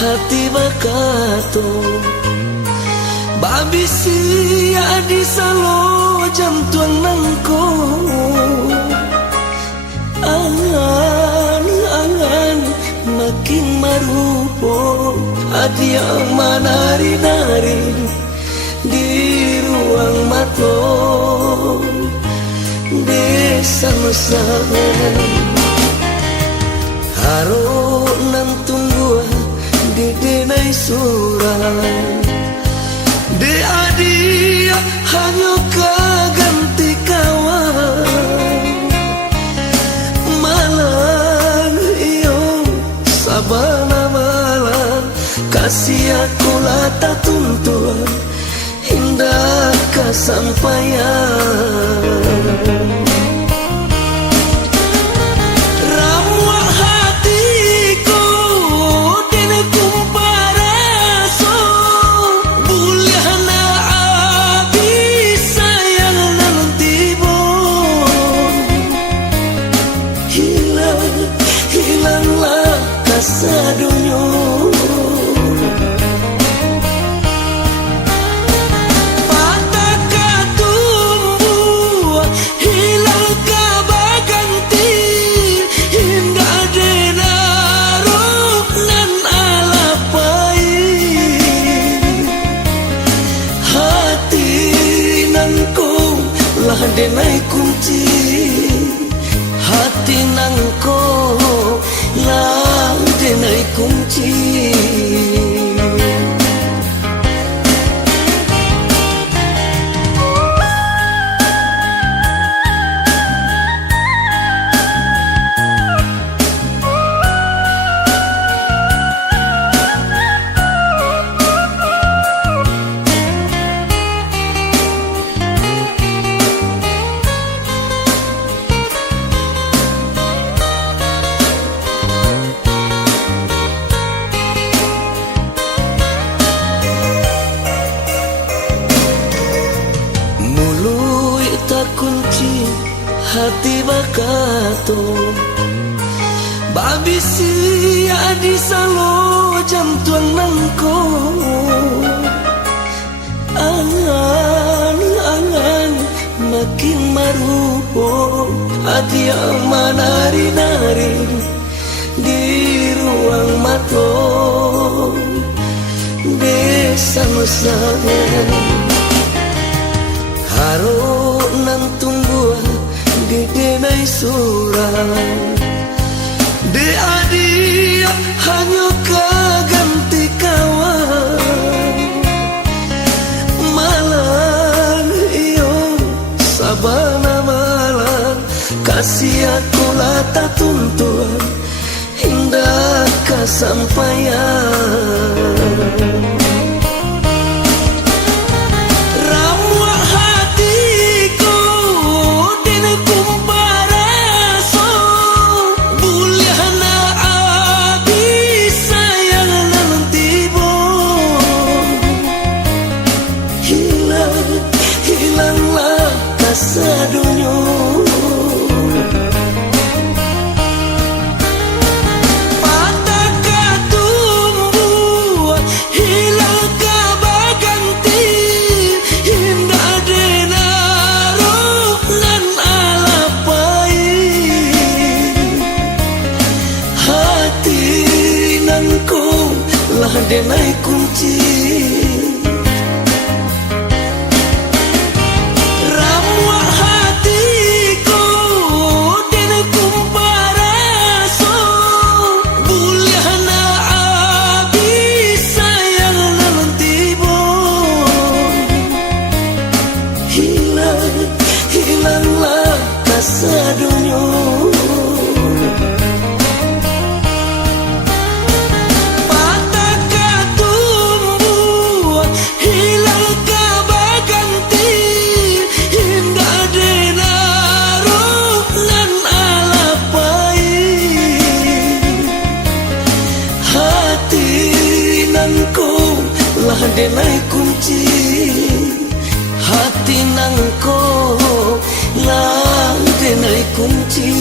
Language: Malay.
hati bakato babisi adi salo jam tuan nangko angan makin marupo adi yang manari-nari di ruang mato desa mesra haro nan tunggu di denai surah de adia hanya kaganti kawan malam iyo sabana malam kasih aku lata tuntuan indah kesampaian sadunyo patah katumbuh hilang kabaganti hingga denaruk nan alapai hati nan ko lah denai kunci hati nan ko lah denai kunci hati bakato babisi adi salo jam tuan nangko angan makin marupo adi yang manari-nari di ruang mato desa mesra haro nan tunggu di denai surah de adia hanya kaganti kawan malam iyo sabana malam kasih aku lata tuntuan indah kesampaian hilanglah sadunyo patah katumbuh hilang kabaganti indah denaruk nan alapai hati nan ko lah denai kunci hilanglah sadunyo patah katumbuh hilang kabaganti indah denaruk nan alapai hati nan ko lah denai kunci hati nangko lah denai kunci